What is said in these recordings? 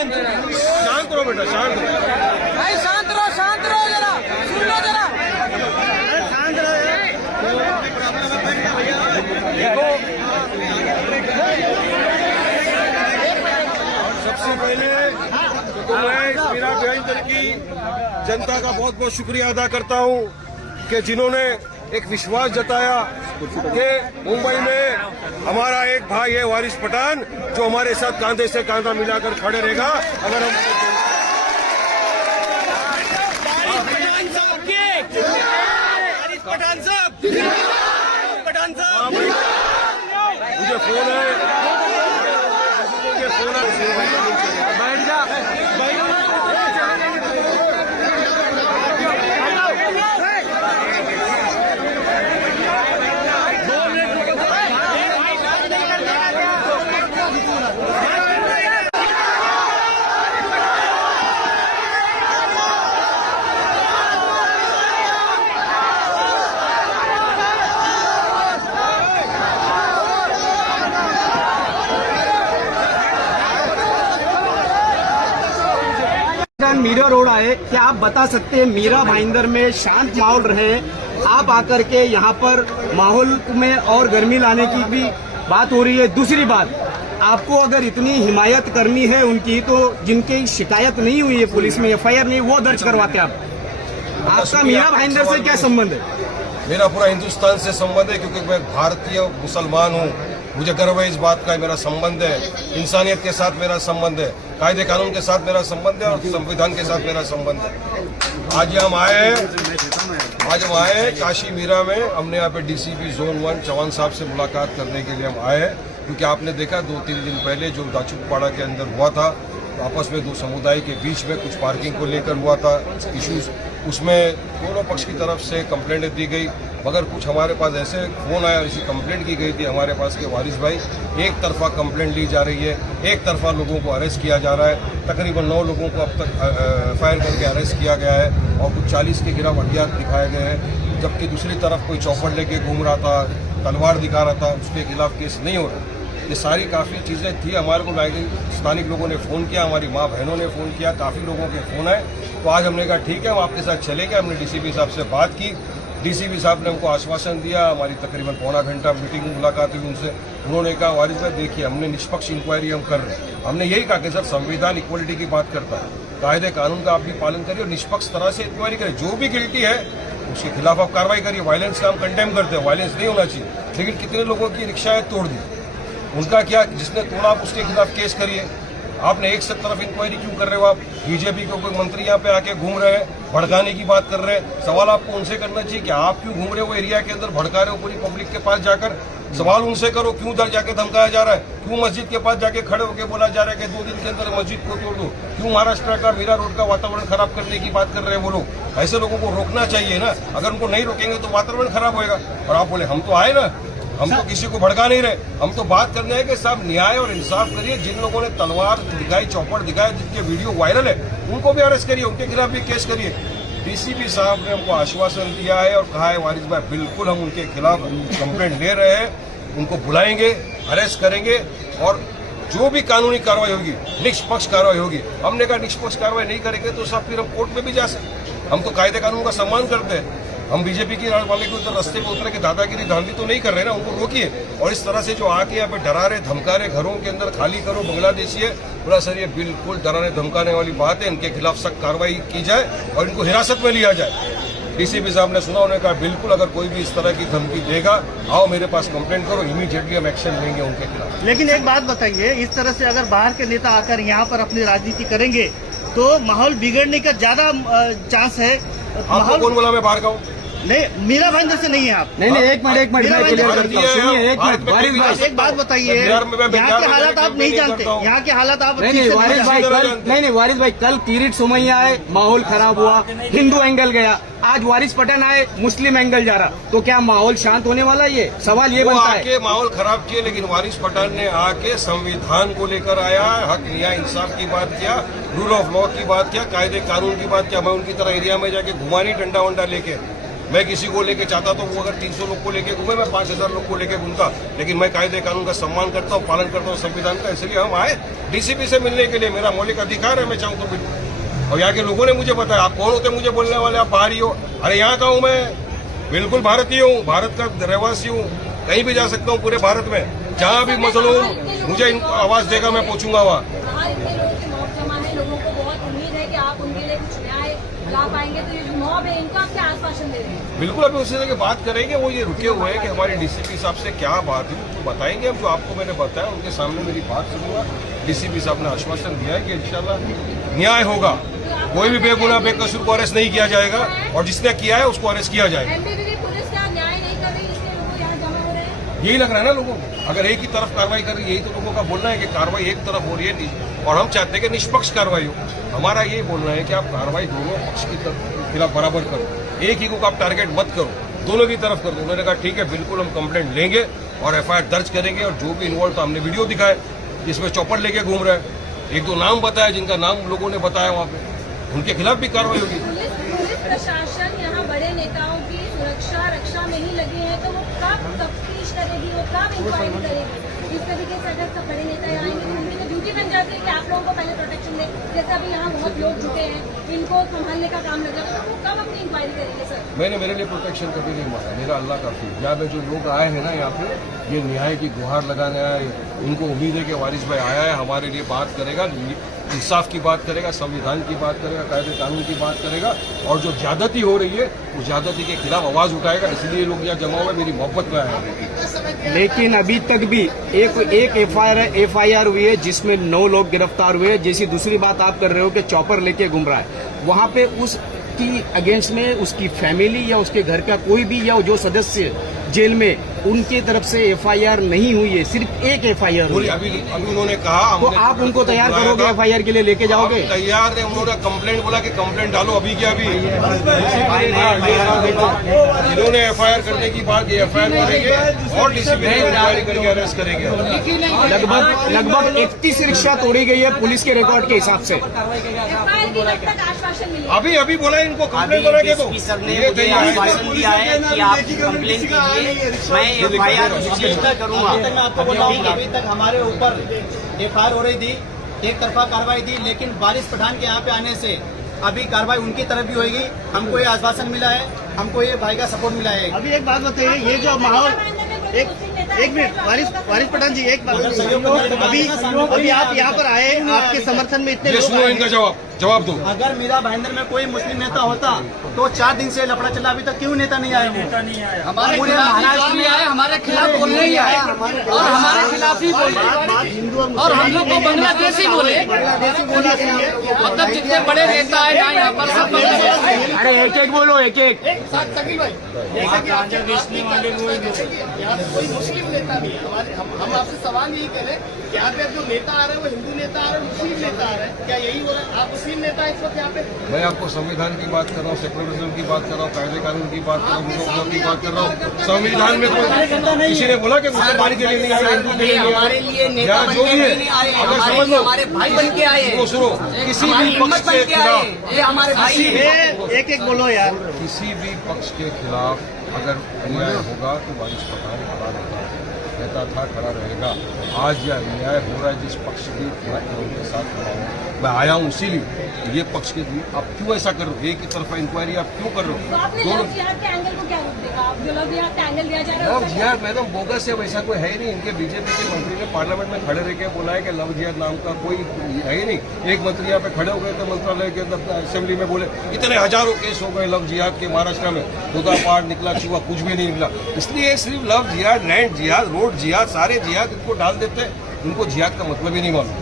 शांत रहो बेटा, शांत रहो भाई, शांत रहो जरा, सुन लो जरा। सबसे पहले तो मैं मीरा भाईंदर की जनता का बहुत बहुत शुक्रिया अदा करता हूं कि जिन्होंने एक विश्वास जताया कि मुंबई में हमारा एक भाई है वारिस पठान, जो हमारे साथ कांधे से कांधा मिलाकर खड़े रहेगा। अगर हम पठान साहब, मुझे फोन है, मुझे फोन है, बैठ जा। मीरा रोड आए, क्या आप बता सकते हैं मीरा भाईंदर में शांत माहौल रहे, आप आकर के यहाँ पर माहौल में और गर्मी लाने की भी बात हो रही है। दूसरी बात, आपको अगर इतनी हिमायत करनी है उनकी, तो जिनकी शिकायत नहीं हुई है पुलिस में, एफआईआर नहीं, वो दर्ज करवाते आप। आपका मीरा भाईंदर से क्या संबंध है? मेरा पूरा हिंदुस्तान से संबंध है, क्योंकि मैं भारतीय मुसलमान हूँ। मुझे गर्व है इस बात का, मेरा संबंध है इंसानियत के साथ, मेरा संबंध है कायदे कानून के साथ, मेरा संबंध है और संविधान के साथ मेरा संबंध है। आज हम आए काशी मीरा में, हमने यहाँ पे डीसीपी जोन 1 चौहान साहब से मुलाकात करने के लिए हम आए हैं, क्योंकि आपने देखा 2-3 दिन पहले जो दाचुकपाड़ा के अंदर हुआ था, आपस में दो समुदाय के बीच में कुछ पार्किंग को लेकर हुआ था इश्यूज, उसमें दोनों पक्ष की तरफ से कंप्लेंट दी गई, मगर कुछ हमारे पास ऐसे फोन आया और इसी कंप्लेंट की गई थी हमारे पास के वारिस भाई एक तरफा कंप्लेंट ली जा रही है, एक तरफा लोगों को अरेस्ट किया जा रहा है। तकरीबन 9 लोगों को अब तक फायर करके अरेस्ट किया गया है और कुछ 40 के खिलाफ हथियार दिखाए गए हैं, जबकि दूसरी तरफ कोई चौपड़ लेके घूम रहा था, तलवार दिखा रहा था, उसके खिलाफ केस नहीं हो रहा। ये सारी काफ़ी चीज़ें थी। हमारे को स्थानिक लोगों ने फ़ोन किया, हमारी माँ बहनों ने फ़ोन किया, काफ़ी लोगों के फ़ोन आए, तो आज हमने कहा ठीक है हम आपके साथ चले गए। हमने डीसीपी साहब से बात की, डीसीपी साहब ने हमको आश्वासन दिया, हमारी तकरीबन पौना घंटा मीटिंग मुलाकात हुई उनसे। उन्होंने कहा वारिस भाई देखिए, हमने निष्पक्ष इंक्वायरी हम कर रहे हैं। हमने यही कहा कि सर संविधान इक्वलिटी की बात करता है, कायदे कानून का आप भी पालन करिए और निष्पक्ष तरह से इंक्वायरी करिए, जो भी गिल्टी है उसके खिलाफ आप कार्रवाई करिए। वायलेंस का हम कंडेम करते हैं, वायलेंस नहीं होना चाहिए, लेकिन कितने लोगों की रिक्शाएं तोड़ दी, उनका क्या, जिसने तोड़ा आप उसके खिलाफ केस करिए। आपने एक सब तरफ इंक्वायरी क्यों कर रहे हो? आप बीजेपी के कोई मंत्री यहाँ पे आके घूम रहे हैं, भड़काने की बात कर रहे हैं, सवाल आपको उनसे करना चाहिए कि आप क्यों घूम रहे हो एरिया के अंदर, भड़का रहे हो पूरी पब्लिक के पास जाकर, सवाल उनसे करो। क्यों उधर जाके धमकाया जा रहा है? क्यों मस्जिद के पास जाके खड़े होकर बोला जा रहा है कि 2 दिन के अंदर मस्जिद को तोड़ दो? क्यों महाराष्ट्र का मीरा रोड का वातावरण खराब करने की बात कर रहे हैं वो लोग? ऐसे लोगों को रोकना चाहिए ना, अगर उनको नहीं रोकेंगे तो वातावरण खराब होगा। और आप बोले हम तो आए ना, हम तो किसी को भड़का नहीं रहे, हम तो बात करने हैं कि साहब न्याय और इंसाफ करिए। जिन लोगों ने तलवार दिखाई, चौपड़ दिखाया, जिनके वीडियो वायरल है, उनको भी अरेस्ट करिए, उनके खिलाफ भी केस करिए। डीसीपी साहब ने हमको आश्वासन दिया है और कहा है वारिस भाई बिल्कुल हम उनके खिलाफ कंप्लेंट ले रहे हैं, उनको बुलाएंगे, अरेस्ट करेंगे और जो भी कानूनी कार्रवाई होगी निष्पक्ष कार्रवाई होगी। हमने कहा निष्पक्ष कार्रवाई नहीं करेंगे तो साहब फिर हम कोर्ट में भी जा सकते। हम तो कायदे कानून का सम्मान करते हैं। हम बीजेपी की वाले को इधर रास्ते पे उतरे के दादागिरी धांधली तो नहीं कर रहे ना, उनको रोकिए। और इस तरह से जो आके यहाँ पे डरा रहे, धमका रहे, घरों के अंदर खाली करो, बांग्लादेशी है, बोला सर ये बिल्कुल डराने धमकाने वाली बात है, इनके खिलाफ सख्त कार्रवाई की जाए और इनको हिरासत में लिया जाए। डीसीपी साहब ने सुना, उन्होंने कहा बिल्कुल अगर कोई भी इस तरह की धमकी देगा, आओ मेरे पास कंप्लेंट करो, इमीडिएटली हम एक्शन लेंगे उनके खिलाफ। लेकिन एक बात बताइए, इस तरह से अगर बाहर के नेता आकर यहाँ पर अपनी राजनीति करेंगे तो माहौल बिगड़ने का ज्यादा चांस है। आपको कौन बोला मैं बाहर का हूँ? नहीं, मीरा भाईंदर से नहीं है आप। नहीं, एक मिनट एक बात बताइए, यहाँ के हालात आप नहीं जानते, यहाँ के हालात आप नहीं वारिस भाई कल किरीट सोमैया आए, माहौल खराब हुआ, हिंदू एंगल गया, आज वारिस पठान आए, मुस्लिम एंगल जा रहा, तो क्या माहौल शांत होने वाला? ये सवाल ये बनता है। माहौल खराब किए, लेकिन वारिस पठान ने आके संविधान को लेकर आया, हक न्याय इंसाफ की बात किया, रूल ऑफ लॉ की बात किया, कायदे कानून की बात किया। मैं उनकी तरह एरिया में जाके घुमा नहीं डंडा वंडा लेके, मैं किसी को लेके चाहता तो वो अगर 300 लोग को लेके घूमे, मैं 5000 लोग को लेके घूमता, लेकिन मैं कायदे कानून का सम्मान करता हूँ, पालन करता हूँ संविधान का। इसलिए हम आए डीसीपी से मिलने के लिए, मेरा मौलिक अधिकार है, मैं चाहूँ तो मिलूँ। और यहाँ के लोगों ने मुझे बताया, आप कौन होते मुझे बोलने वाले, आप बाहरी हो? अरे यहाँ का हूँ मैं, बिल्कुल भारतीय हूँ, भारत का रहवासी हूँ, कहीं भी जा सकता हूँ पूरे भारत में, जहाँ भी मजलूम मुझे आवाज देगा मैं पहुंचूंगा वहाँ। लोगों को बहुत उम्मीद है कि आप उनके लिए कुछ न्याय ला पाएंगे, तो ये जो मॉब है इनको आप क्या आश्वासन दे रहे हैं? बिल्कुल, अभी उसी तरह बात करेंगे। वो ये रुके हुए हैं कि हमारे डीसीपी साहब से क्या बात है तो बताएंगे हम। जो आपको मैंने बताया उनके सामने मेरी बात सुनूंगा। डीसीपी साहब ने आश्वासन दिया है कि इंशाल्लाह न्याय होगा, कोई भी बेगुनाह बेकसूर को अरेस्ट नहीं किया जाएगा, और जिसने किया है उसको अरेस्ट किया जाएगा। एमपीवी पुलिस का न्याय नहीं कर रही, इसलिए लोग यहाँ जमा हो रहे हैं। यही लग रहा है ना लोगों को, अगर एक ही तरफ कार्रवाई कर रही है, यही तो लोगों का बोलना है कि कार्रवाई एक तरफ हो रही है, और हम चाहते हैं कि निष्पक्ष कार्रवाई हो। हमारा ये बोलना है कि आप कार्रवाई दोनों पक्ष की खिलाफ बराबर करो, एक ही को आप टारगेट मत करो, दोनों की तरफ कर दो। उन्होंने कहा ठीक है, बिल्कुल हम कंप्लेंट लेंगे और एफआईआर दर्ज करेंगे, और जो भी इन्वॉल्व था हमने वीडियो दिखाए जिसमें चौपड़ लेके घूम रहे हैं, एक दो नाम बताया जिनका नाम लोगों ने बताया वहाँ पे, उनके खिलाफ भी कार्रवाई होगी। पुलिस प्रशासन यहाँ बड़े नेताओं की सुरक्षा रक्षा में ही लगे हैं, तो वो कब तफ्तीश करेगी, वो कब इंक्वायरी करेगी? इस तरीके से अगर सब बड़े नेता आएंगे तो उनकी तो ड्यूटी बन जाती है कि आप लोगों को पहले प्रोटेक्शन दे। जैसे अभी यहाँ बहुत लोग जुटे हैं, इनको संभालने का काम लगा, तो वो कब अपनी इंक्वायरी करेंगे सर? मैंने मेरे लिए प्रोटेक्शन कभी नहीं मांगा, मेरा अल्लाह काफी। यहाँ पे जो लोग आए हैं ना यहाँ पे, ये न्याय की गुहार लगाने आए, उनको उम्मीद है कि वारिस भाई आया है हमारे लिए बात करेगा, इंसाफ की बात करेगा, संविधान की बात करेगा, कायदे कानून की बात करेगा, और जो ज्यादती हो रही है उस ज्यादती के खिलाफ आवाज उठाएगा। इसलिए लोग यहाँ जमा हुए मेरी मोहब्बत में आए हैं। लेकिन अभी तक भी एक एफआईआर हुई है जिसमें 9 लोग गिरफ्तार हुए। जैसी दूसरी बात आप कर रहे हो कि चॉपर लेके घूम रहा है, वहाँ पे उसकी अगेंस्ट में उसकी फैमिली या उसके घर का कोई भी या जो सदस्य जेल में, उनकी तरफ से एफआईआर नहीं हुई है, सिर्फ एक एफआईआर हुई है। अभी उन्होंने कहा, तो आप उनको तैयार करोगे, एफआईआर के लिए लेके जाओगे? तैयार है, उन्होंने कंप्लेंट बोला कि कंप्लेंट डालो, अभी क्या अभी इन्होंने एफआईआर करने की बात, एफआईआर करेंगे और डीसीपी इंक्वायरी करके अरेस्ट करेंगे। लगभग 31 रिक्शा तोड़ी गई है पुलिस के रिकॉर्ड के हिसाब से। एफआईआर की कब तक आश्वासन मिलेगा? अभी बोला इनको कंप्लेंट बना के दो। सर ने मुझे आश्वासन दिया है कि आप कंप्लेन कीजिए, मैं एफआईआर रजिस्टर करूंगा। मैं आपको बताऊं, अभी तक हमारे ऊपर एफआईआर हो रही थी, एक तरफा कार्रवाई थी, लेकिन वारिस पठान के यहाँ पे आने से अभी कार्रवाई उनकी तरफ भी होगी। हमको ये आश्वासन मिला है, हमको ये भाई का सपोर्ट मिला है। अभी एक बात बताइए, ये जो माहौल, एक मिनट वारिस पठान जी, एक बात, अभी आप यहाँ पर आए, आपके समर्थन में इतने लोग आए। इनका जवाब दो। अगर मीरा भाईंदर में कोई मुस्लिम नेता होता तो 4 दिन से लफड़ा चला, अभी तक क्यों नेता नहीं आया? हमारे महाराष्ट्र में आए, हमारे खिलाफ बोलने ही आए, और हमारे खिलाफ ही बोले, और हम लोग को बांग्लादेशी बोले। मतलब जितने बड़े नेता है ना यहाँ पर सब बांग्लादेशी। अरे एक बोलो, एक कोई मुस्लिम नेता नहीं है। हम आपसे सवाल यही करें कि यहाँ पे जो नेता आ रहे हैं वो हिंदू नेता आ रहे हैं, मुस्लिम नेता आ रहे हैं, क्या यही हो रहा है? आप मुस्लिम नेता इस वक्त यहाँ पे? मैं आपको संविधान की बात कर रहा हूँ, सेकुलरिज्म की बात कर रहा हूँ, कायदे कानून की बात कर रहा हूँ, लोकतंत्र की बात कर रहा हूँ। संविधान में कोई किसी ने बोला कि मुसलमान के लिए नहीं आए, हिंदू के लिए नहीं हमारे लिए नेता आए, बन जो के भी है, नहीं आए, अगर समझ लो, हमारे भाई बन के आए, वो सुनो, किसी भी हमारी पक्ष हिम्मत के बन के आए, खिलाफ, ये हमारे भाई हैं। एक बोलो यार। किसी भी पक्ष के खिलाफ अगर अन्याय होगा तो वारिस पठान खड़ा रहता था, खड़ा रहेगा। आज यह अन्याय हो रहा है जिस पक्ष की उनके साथ खड़ा हूँ, मैं आया हूँ इसीलिए। ये पक्ष के लिए आप क्यों ऐसा कर रहे हो? एक ही तरफा इंक्वायरी आप क्यों कर रहे तो हो? आपने लव जिहाद के एंगल को क्या रूप देगा? आप जो लव जिहाद का एंगल दिया जा रहा है लव उसका जिहाद मैडम बोगस है, वैसा कोई है ही नहीं। इनके बीजेपी के मंत्री ने पार्लियामेंट में खड़े रह के बोला है कि लव जिहाद नाम का कोई है ही नहीं। एक मंत्री यहाँ पे खड़े हो गए थे मंत्रालय के अंदर असेंबली में, बोले इतने हजारों केस हो गए लव जिहाद के महाराष्ट्र में, खुदा पाठ निकला, चुहा कुछ भी नहीं निकला। इसलिए सिर्फ लव जिहाद, लैंड जिहाद, रोड जिहाद, सारे जिहाद इनको डाल देते हैं। उनको जिहाद का मतलब ही नहीं मालूम,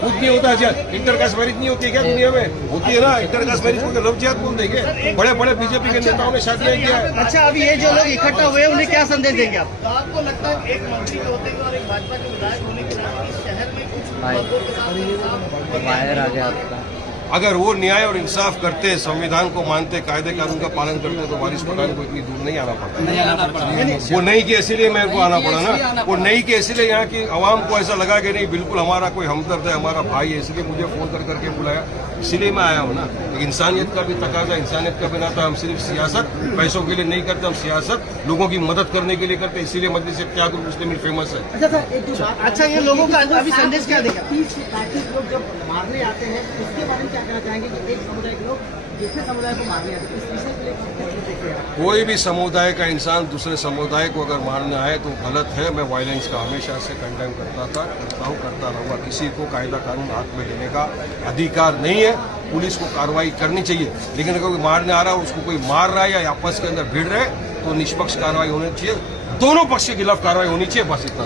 कुछ नहीं होता जिहाद। इंटरकास्ट मैरिज नहीं होती है क्या दुनिया में? होती है ना इंटरकास्ट मैरिज को, लव जिहाद बोल देंगे। बड़े बड़े बीजेपी के नेताओं ने शादियां किया है। अच्छा, अभी ये जो लोग इकट्ठा हुए उन्हें क्या संदेश देंगे आप? तो आपको लगता है एक मंत्री के होते हुए और एक भाजपा के विधायक होने के नाते इस शहर में कुछ बाहर आ गया आपका अगर वो न्याय और इंसाफ करते, संविधान को मानते, कायदे कानून का पालन करते तो वारिस पठान को इतनी दूर नहीं आना पड़ता। वो नहीं कि इसीलिए मेरे को आना पड़ा ना, वो नहीं कि इसीलिए यहाँ की आवाम को ऐसा लगा कि नहीं बिल्कुल हमारा कोई हमदर्द है, हमारा भाई है, इसलिए मुझे फोन कर करके बुलाया, इसीलिए मैं आया हूँ ना। इंसानियत का भी तकाजा, इंसानियत का बिना तो हम सिर्फ सियासत पैसों के लिए नहीं करते, हम सियासत लोगों की मदद करने के लिए करते, इसीलिए मजलिस इत्तेहाद मुस्लिमीन फेमस है। अच्छा, ये लोगों का अभी संदेश क्या देगा? लोग जब मारने आते हैं उसके बारे में क्या कहना चाहेंगे कि एक समुदाय के लोग दूसरे समुदाय को मारने आते हैं, इस विषय को लेकर कोई भी समुदाय का इंसान दूसरे समुदाय को अगर मारने आए तो गलत है। मैं वायलेंस का हमेशा से कंडेम करता हूँ, करता रहूँगा। किसी को कायदा कानून हाथ में लेने का अधिकार नहीं है, पुलिस को कार्रवाई करनी चाहिए। लेकिन अगर कोई मारने आ रहा है, उसको कोई मार रहा है या आपस के अंदर भिड़ रहे तो निष्पक्ष कार्रवाई होनी चाहिए, दोनों पक्ष के खिलाफ कार्रवाई होनी चाहिए, बस इतना।